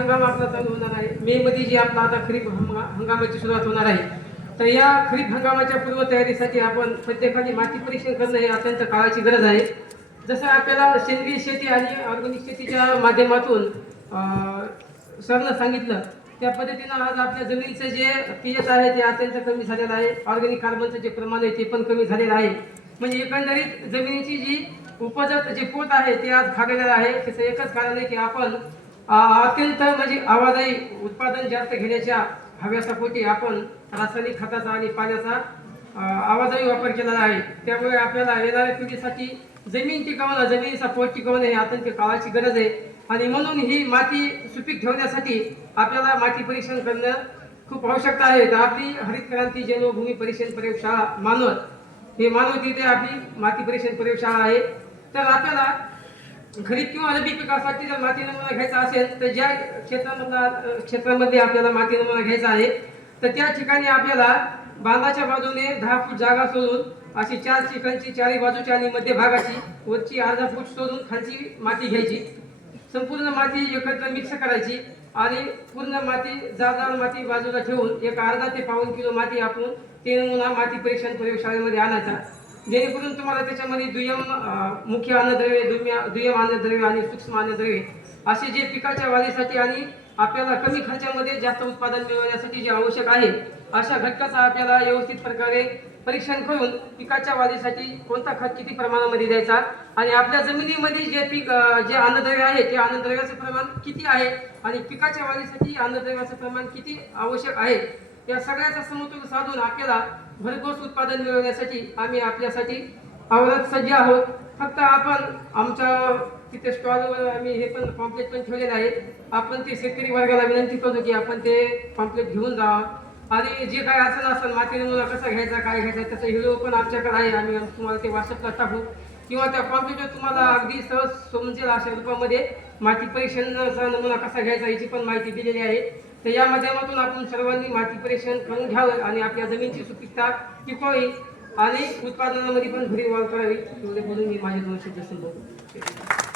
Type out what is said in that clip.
हंगाम आपला चालू होणार आहे। मे मध्ये जी आपला आता खरीप हंगामाची सुरुवात होणार आहे, तर या खरीप हंगामाच्या पूर्वतयारीसाठी आपण प्रत्येकाने माती परीक्षण करणं हे अत्यंत काळाची गरज आहे। जसं आपल्याला सेंद्रिय शेती आणि ऑर्गॅनिक शेतीच्या माध्यमातून सरनं सांगितलं, त्या पद्धतीनं आज आपल्या जमिनीचं जे पीएच आहे ते अत्यंत कमी झालेलं आहे। ऑर्गॅनिक कार्बनचं जे प्रमाण आहे ते पण कमी झालेलं आहे। म्हणजे एकंदरीत जमिनीची जी उपजत जे पोत आहे ते आज खाल्लेलं आहे। त्याचं एकच कारण आहे की आपण अत्यंत म्हणजे आवादायी उत्पादन जास्त घेण्याच्या हव्यासापोटी आपण रासायनिक खताचा आणि पाण्याचा आवाजाही वापर केलेला आहे। त्यामुळे आपल्याला येणाऱ्या पिढीसाठी जमीन टिकवणं, जमिनीचा पोत टिकवणं ही अत्यंत काळाची गरज आहे। आणि म्हणून ही माती सुपीक ठेवण्यासाठी आपल्याला माती परीक्षण करणं खूप आवश्यकता आहे। तर आपली हरित क्रांती जन्मभूमी परीक्षण प्रयोगशाळा मानवत हे मानवत इथे आपली माती परीक्षण प्रयोगशाळा आहे। तर आपल्याला खरीप किंवा रब्बी पिकासाठी जर माती नमुना घ्यायचा असेल तर ज्या क्षेत्रामध्ये आपल्याला माती नमुना घ्यायचा आहे तर त्या ठिकाणी आपल्याला बांधाच्या बाजूने 10 फूट जागा सोडून अशी 4 चिखलची चारी बाजूची आणि मध्यभागाची वरची अर्धा फूट सोडून खालची माती घ्यायची। संपूर्ण माती एकत्र मिक्स करायची आणि पूर्ण माती जाड माती बाजूला ठेवून एक अर्धा ते पाऊण किलो माती आपण ते नमुना माती परीक्षण प्रयोगशाळेमध्ये आणायचा, जेणेकरून तुम्हाला त्याच्यामध्ये दुय्यम मुख्य अन्नद्रव्ये, दुय्यम अन्नद्रव्ये आणि सूक्ष्म अन्नद्रव्ये असे जे पिकाच्या वाढीसाठी आणि आपल्याला कमी खर्चामध्ये जास्त उत्पादन मिळवण्यासाठी जे आवश्यक आहे अशा घटकाचा आपल्याला व्यवस्थित प्रकारे परीक्षण करून पिकाच्या वाढीसाठी कोणता खत किती प्रमाणामध्ये द्यायचा आणि आपल्या जमिनीमध्ये जे जे अन्नद्रव्य आहे ते अन्नद्रव्याचं प्रमाण किती आहे आणि पिकाच्या वाढीसाठी अन्नद्रव्याचं प्रमाण किती आवश्यक आहे, या सगळ्याचा समतोल साधून आपल्याला भरघोस उत्पादन मिळवण्यासाठी आम्ही आपल्यासाठी आवरत सज्ज आहोत। फक्त आपण आमच्या तिथे स्टॉलवर आम्ही हे पण पॉम्पलेट पण ठेवलेले आहे। आपण ते शेतकरी वर्गाला विनंती करतो की आपण ते पॉम्पलेट घेऊन जावं आणि जे काय असेल माती नमुना कसा घ्यायचा, काय घ्यायचा त्याचा व्हिडिओ पण आमच्याकडे आहे। आम्ही तुम्हाला ते व्हॉट्सअपला टाकू किंवा त्या कॉम्प्युटर तुम्हाला अगदी सहज समजेल अशा रूपामध्ये माती परीक्षणाचा नमुना कसा घ्यायचा याची पण माहिती दिलेली आहे। तर या माध्यमातून आपण सर्वांनी माती परीक्षण करून घ्यावं आणि आपल्या जमिनीची सुपीकता टिकवावी आणि उत्पादनामध्ये पण भरीव वाढ करावी। एवढे बोलून मी माझे 2 शब्द संपवतो।